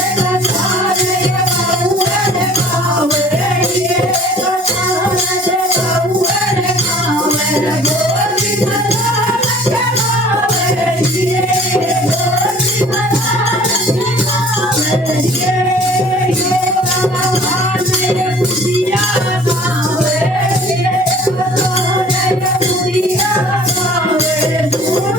Christmas.